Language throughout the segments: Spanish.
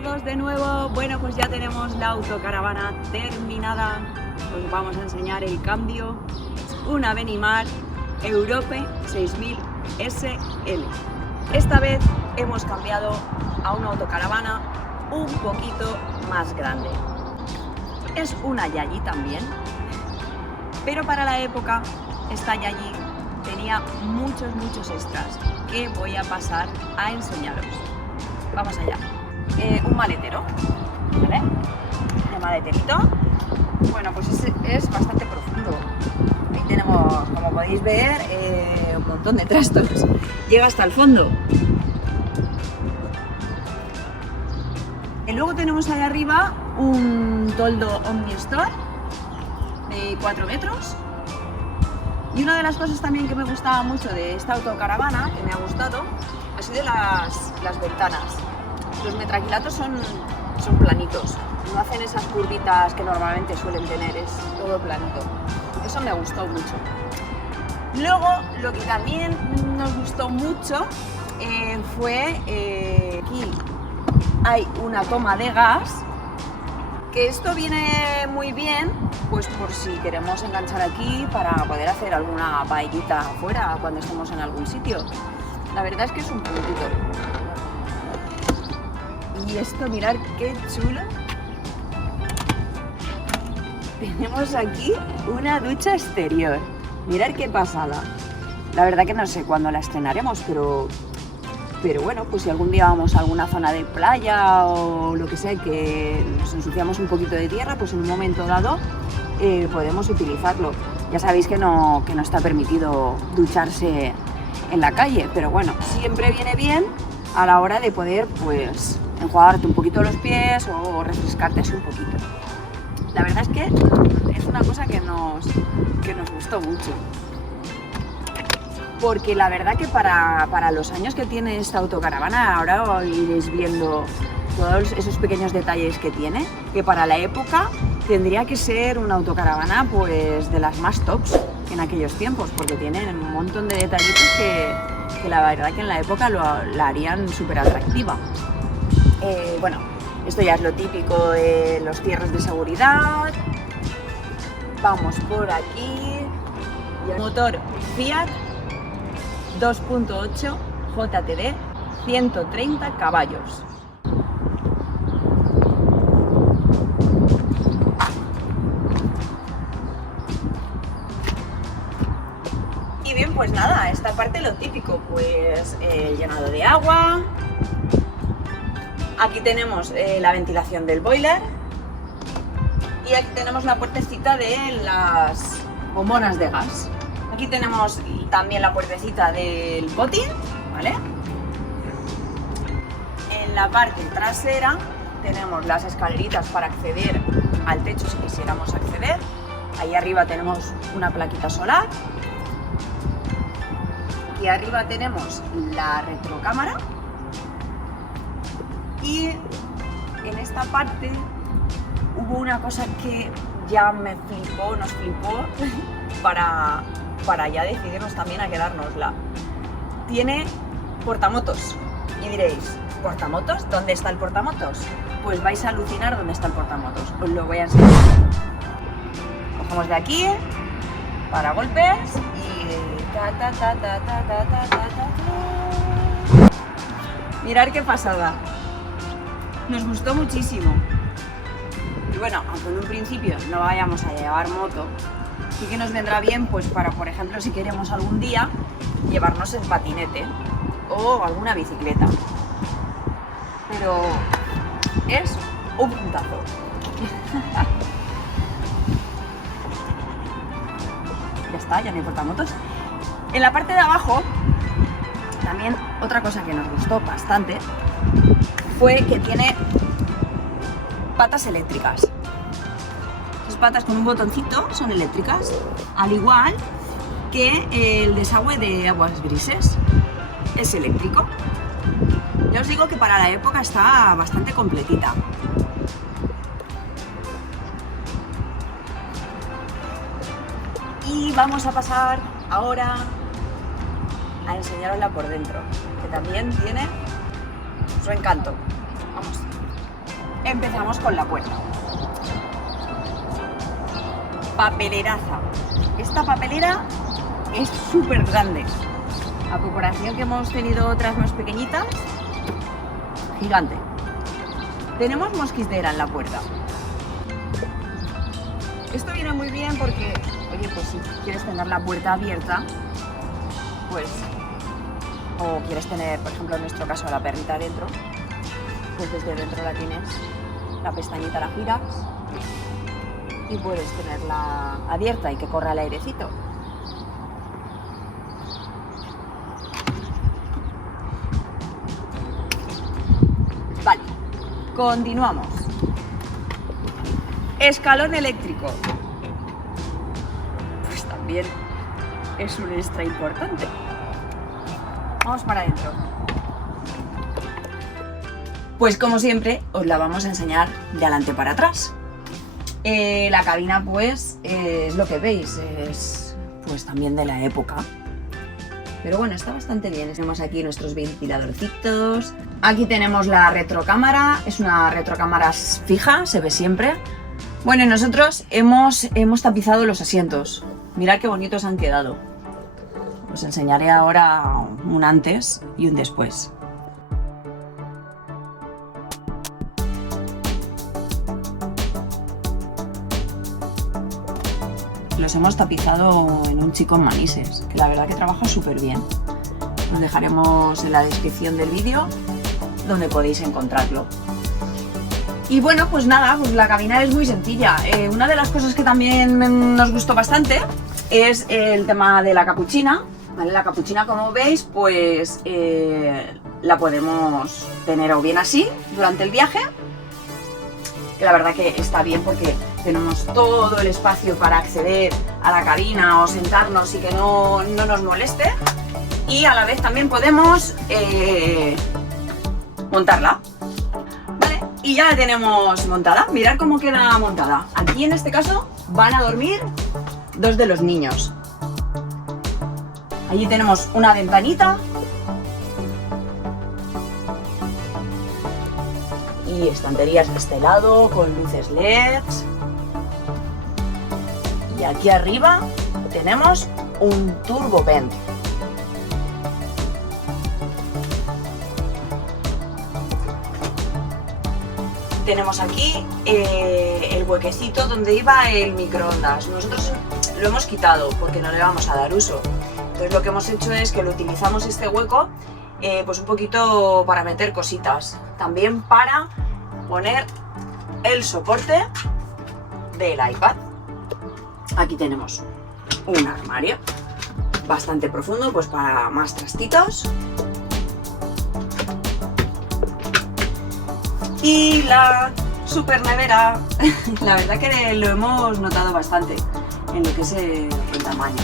todos de nuevo. Bueno, pues ya tenemos la autocaravana terminada. Os vamos a enseñar el cambio. Una Benimar Europe 6000 SL. Esta vez hemos cambiado a una autocaravana un poquito más grande. Es una Yayi también, pero para la época esta Yayi tenía muchos extras que voy a pasar a enseñaros. Vamos allá. Un maletero, ¿vale? El maleterito, bueno, pues es bastante profundo. Ahí tenemos, como podéis ver, un montón de trastos. Llega hasta el fondo. Y luego tenemos ahí arriba un toldo OmniStore de 4 metros. Y una de las cosas también que me gustaba mucho de esta autocaravana, que me ha gustado, ha sido las ventanas. Los metraquilatos son planitos, no hacen esas curvitas que normalmente suelen tener, es todo planito. Eso me gustó mucho. Luego, lo que también nos gustó mucho fue aquí hay una toma de gas, que esto viene muy bien, pues por si queremos enganchar aquí para poder hacer alguna paellita afuera cuando estemos en algún sitio. La verdad es que es un puntito. Y esto, mirad qué chulo. Tenemos aquí una ducha exterior. Mirad qué pasada. La verdad que no sé cuándo la estrenaremos, pero bueno, pues si algún día vamos a alguna zona de playa o lo que sea, que nos ensuciamos un poquito de tierra, pues en un momento dado podemos utilizarlo. Ya sabéis que no está permitido ducharse en la calle, pero bueno, siempre viene bien a la hora de poder, pues, enjuagarte un poquito los pies o refrescarte así un poquito. La verdad es que es una cosa que nos gustó mucho. Porque la verdad que para los años que tiene esta autocaravana, ahora iréis viendo todos esos pequeños detalles que tiene, que para la época tendría que ser una autocaravana pues de las más tops en aquellos tiempos, porque tienen un montón de detallitos que la verdad que en la época la harían súper atractiva. Bueno, esto ya es lo típico de los cierres de seguridad. Vamos por aquí. Motor Fiat 2.8 JTD, 130 caballos. Y bien, pues nada, esta parte lo típico, pues llenado de agua. Aquí tenemos la ventilación del boiler. Y aquí tenemos la puertecita de las bombonas de gas. Aquí tenemos también la puertecita del botín, ¿vale? En la parte trasera tenemos las escaleritas para acceder al techo si quisiéramos acceder. Ahí arriba tenemos una plaquita solar. Aquí arriba tenemos la retrocámara. Y en esta parte hubo una cosa que ya nos flipó para ya decidirnos también a quedárnosla. Tiene portamotos. Y diréis, ¿portamotos? ¿Dónde está el portamotos? Pues vais a alucinar dónde está el portamotos. Os lo voy a enseñar. Cogemos de aquí, para golpes y mirad qué pasada. Nos gustó muchísimo. Y bueno, aunque en un principio no vayamos a llevar moto, sí que nos vendrá bien, pues para, por ejemplo, si queremos algún día llevarnos en patinete o alguna bicicleta. Pero es un puntazo. Ya está, ya no hay portamotos. En la parte de abajo, también otra cosa que nos gustó bastante fue que tiene patas eléctricas. Las patas con un botoncito son eléctricas, al igual que el desagüe de aguas grises es eléctrico. Ya os digo que para la época está bastante completita. Y vamos a pasar ahora a enseñarosla por dentro, que también tiene su encanto. Vamos. Empezamos con la puerta. Papeleraza. Esta papelera es súper grande. A comparación que hemos tenido otras más pequeñitas, gigante. Tenemos mosquitera en la puerta. Esto viene muy bien porque, oye, pues si quieres tener la puerta abierta, pues, o quieres tener, por ejemplo, en nuestro caso, la perrita dentro, pues desde dentro la tienes, la pestañita la giras y puedes tenerla abierta y que corra el airecito. Vale, continuamos. Escalón eléctrico. Pues también es un extra importante. Vamos para adentro. Pues como siempre, os la vamos a enseñar de adelante para atrás. La cabina pues es lo que veis, es pues también de la época. Pero bueno, está bastante bien. Tenemos aquí nuestros ventiladorcitos. Aquí tenemos la retrocámara, es una retrocámara fija, se ve siempre. Bueno, y nosotros hemos tapizado los asientos. Mirad qué bonitos han quedado. Os enseñaré ahora un antes y un después. Los hemos tapizado en un Chico en Manises, que la verdad que trabaja súper bien. Os dejaremos en la descripción del vídeo donde podéis encontrarlo. Y bueno, pues nada, pues la cabina es muy sencilla. Una de las cosas que también nos gustó bastante es el tema de la capuchina. ¿Vale? La capuchina, como veis, pues la podemos tener o bien así durante el viaje, que la verdad que está bien porque tenemos todo el espacio para acceder a la cabina o sentarnos y que no nos moleste, y a la vez también podemos montarla. Vale, y ya la tenemos montada. Mirad cómo queda montada. Aquí en este caso van a dormir dos de los niños. Allí tenemos una ventanita y estanterías de este lado con luces LEDs. Y aquí arriba tenemos un turbo vent. Tenemos aquí el huequecito donde iba el microondas. Nosotros lo hemos quitado porque no le vamos a dar uso. Entonces lo que hemos hecho es que lo utilizamos este hueco pues un poquito para meter cositas. También para poner el soporte del iPad. Aquí tenemos un armario bastante profundo, pues para más trastitos. Y la super nevera, la verdad que lo hemos notado bastante en lo que es el tamaño.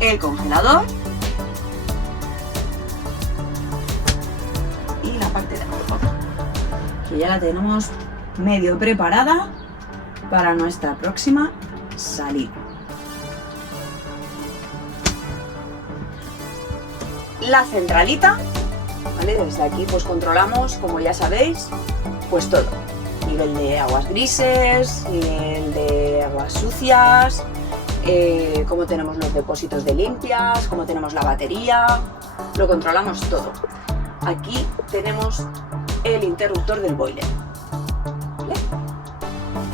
El congelador y la parte de abajo, que ya la tenemos medio preparada para nuestra próxima salida. La centralita, ¿vale? Desde aquí pues controlamos, como ya sabéis, pues todo. Nivel de aguas grises, nivel de aguas sucias, cómo tenemos los depósitos de limpias, cómo tenemos la batería, lo controlamos todo. Aquí tenemos el interruptor del boiler. ¿Vale?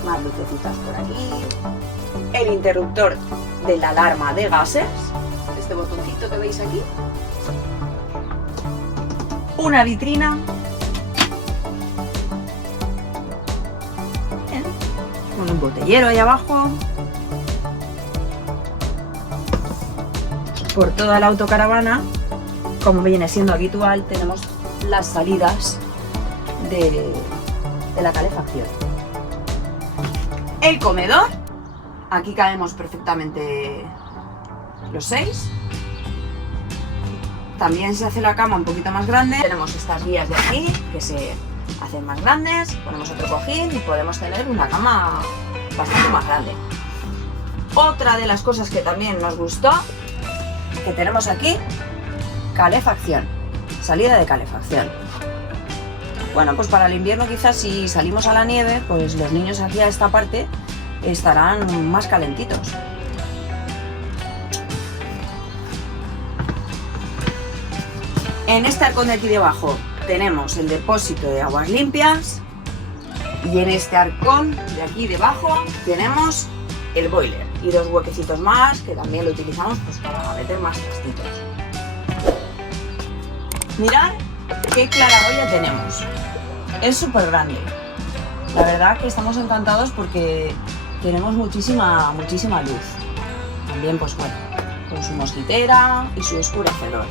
Más lucecitas por aquí. El interruptor de la alarma de gases, este botoncito que veis aquí. Una vitrina. Bien. Con un botellero ahí abajo. Por toda la autocaravana, como viene siendo habitual, tenemos las salidas de la calefacción. El comedor, aquí cabemos perfectamente los 6. También se hace la cama un poquito más grande. Tenemos estas guías de aquí que se hacen más grandes, ponemos otro cojín y podemos tener una cama bastante más grande. Otra de las cosas que también nos gustó, que tenemos aquí, calefacción, salida de calefacción. Bueno, pues para el invierno quizás si salimos a la nieve, pues los niños aquí a esta parte estarán más calentitos. En este arcón de aquí debajo tenemos el depósito de aguas limpias y en este arcón de aquí debajo tenemos el boiler y 2 huequecitos más que también lo utilizamos pues para meter más trastitos. Mirad qué claraboya tenemos, es súper grande. La verdad que estamos encantados porque tenemos muchísima luz. También pues bueno, con su mosquitera y su oscurecedor.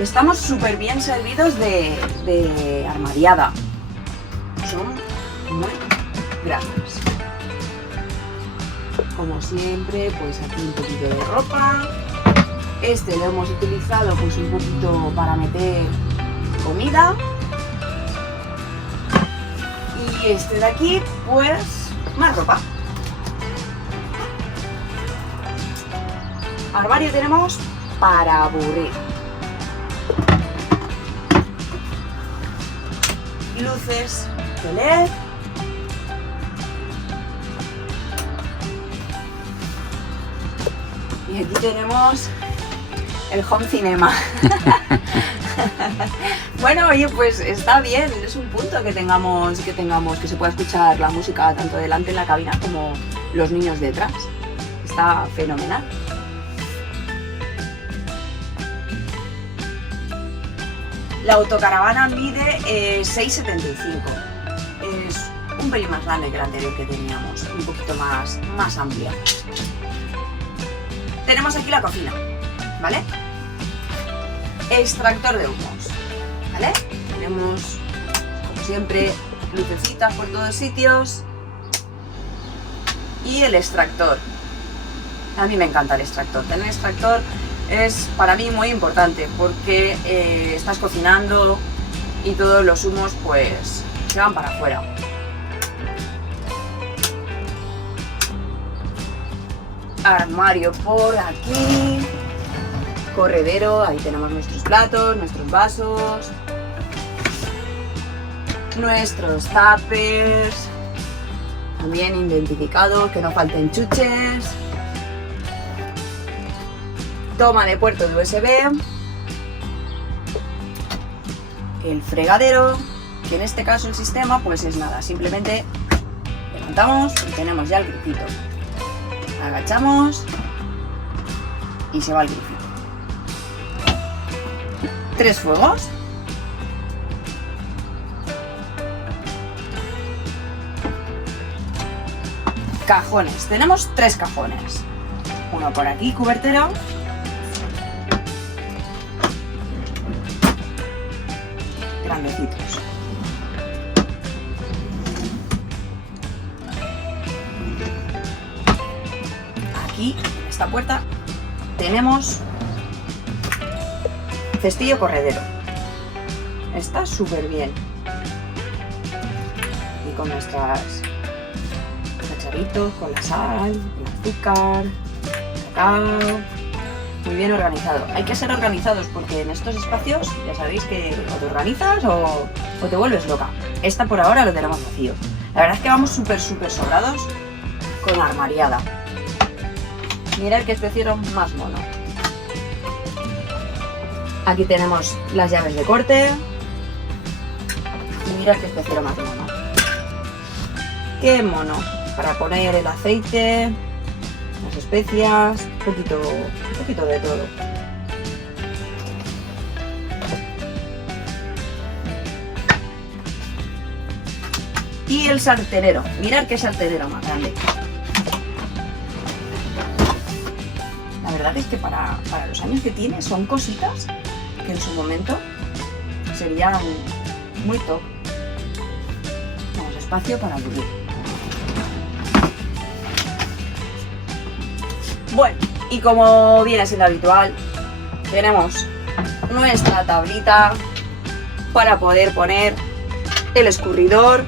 Estamos súper bien servidos de armariada. Son muy grandes. Como siempre, pues aquí un poquito de ropa. Este lo hemos utilizado pues un poquito para meter comida. Y este de aquí, pues más ropa. Armario tenemos para aburrir. Luces de LED. Y aquí tenemos el home cinema. Bueno, oye, pues está bien, es un punto que tengamos, que se pueda escuchar la música tanto delante en la cabina como los niños detrás. Está fenomenal. La autocaravana mide 6,75. Es un pelín más grande que la anterior que teníamos, un poquito más amplia. Tenemos aquí la cocina, ¿vale? Extractor de humos, ¿vale? Tenemos, como siempre, lucecitas por todos sitios. Y el extractor. A mí me encanta el extractor. Tener extractor es para mí muy importante porque estás cocinando y todos los humos pues se van para afuera. Armario por aquí, corredero, ahí tenemos nuestros platos, nuestros vasos, nuestros tuppers, también identificados, que no falten chuches. Toma de puerto de USB, el fregadero, que en este caso el sistema pues es nada, simplemente levantamos y tenemos ya el grifito, agachamos y se va el grifito. 3 fuegos, cajones, tenemos 3 cajones, uno por aquí, cubertero, grandecitos. Aquí, en esta puerta, tenemos cestillo corredero. Está súper bien. Y con nuestras cacharritos, con la sal, el azúcar, cacao. Muy bien organizado. Hay que ser organizados porque en estos espacios ya sabéis que o te organizas o te vuelves loca. Esta por ahora lo tenemos vacío. La verdad es que vamos súper sobrados con la armariada. Mirad qué especiero más mono. Aquí tenemos las llaves de corte. Y mirad qué especiero más mono. Qué mono. Para poner el aceite, las especias, un poquito de todo. Y el sartenero, mirad qué sartenero más grande. La verdad es que para los años que tiene son cositas que en su momento serían muy top. Tenemos espacio para aburrir. Bueno, y como viene siendo habitual, tenemos nuestra tablita para poder poner el escurridor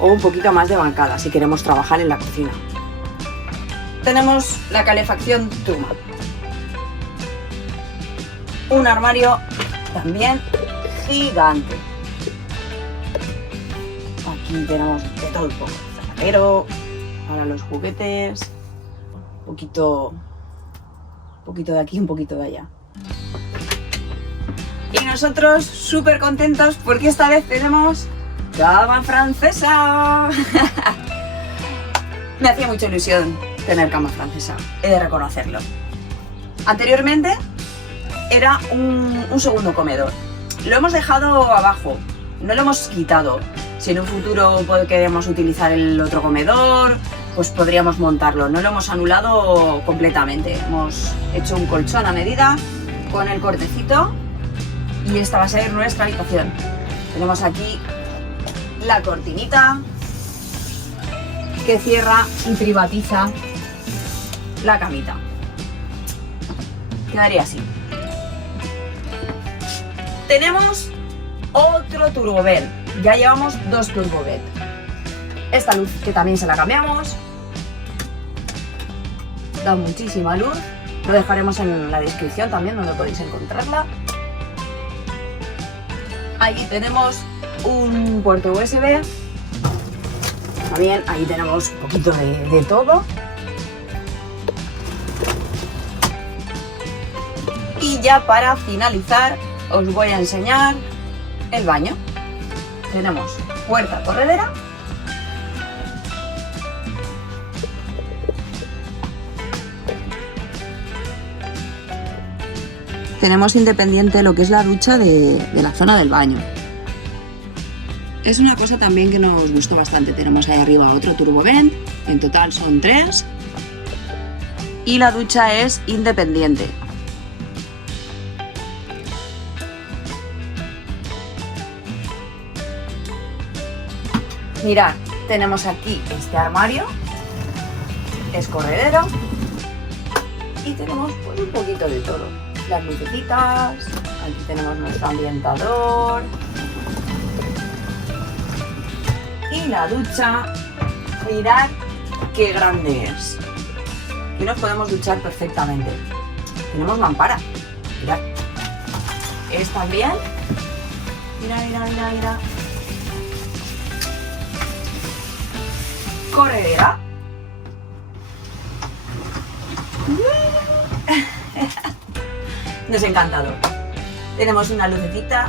o un poquito más de bancada si queremos trabajar en la cocina. Tenemos la calefacción Truma. Un armario también gigante. Aquí tenemos de todo un poco. Zapatero, para los juguetes, un poquito de aquí, un poquito de allá. Y nosotros súper contentos porque esta vez tenemos cama francesa. Me hacía mucha ilusión tener cama francesa, he de reconocerlo. Anteriormente era un segundo comedor. Lo hemos dejado abajo, no lo hemos quitado. Si en un futuro queremos utilizar el otro comedor, pues podríamos montarlo. No lo hemos anulado completamente. Hemos hecho un colchón a medida con el cortecito y esta va a ser nuestra habitación. Tenemos aquí la cortinita que cierra y privatiza la camita. Quedaría así. Tenemos otro turbovent. Ya llevamos 2 turbovent. Esta luz que también se la cambiamos. Da muchísima luz. Lo dejaremos en la descripción también donde podéis encontrarla. Ahí tenemos un puerto USB. También ahí tenemos un poquito de todo. Y ya para finalizar os voy a enseñar el baño. Tenemos puerta corredera. Tenemos independiente lo que es la ducha de la zona del baño. Es una cosa también que nos gustó bastante. Tenemos ahí arriba otro turbovent, en total son 3. Y la ducha es independiente. Mirad, tenemos aquí este armario, escorredero y tenemos pues un poquito de todo. Las lucecitas, aquí tenemos nuestro ambientador y la ducha. Mirad qué grande es. Aquí nos podemos duchar perfectamente. Tenemos mampara, mirad. Es también, mira. Corredera. Nos ha encantado. Tenemos una lucecita,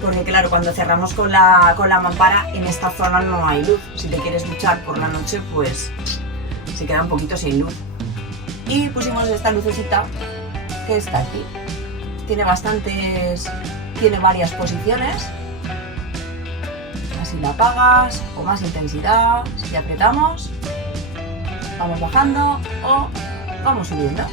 porque claro, cuando cerramos con la mampara, en esta zona no hay luz. Si te quieres duchar por la noche, pues se queda un poquito sin luz. Y pusimos esta lucecita que está aquí. Tiene varias posiciones. Si la apagas o más intensidad, si apretamos, vamos bajando o vamos subiendo.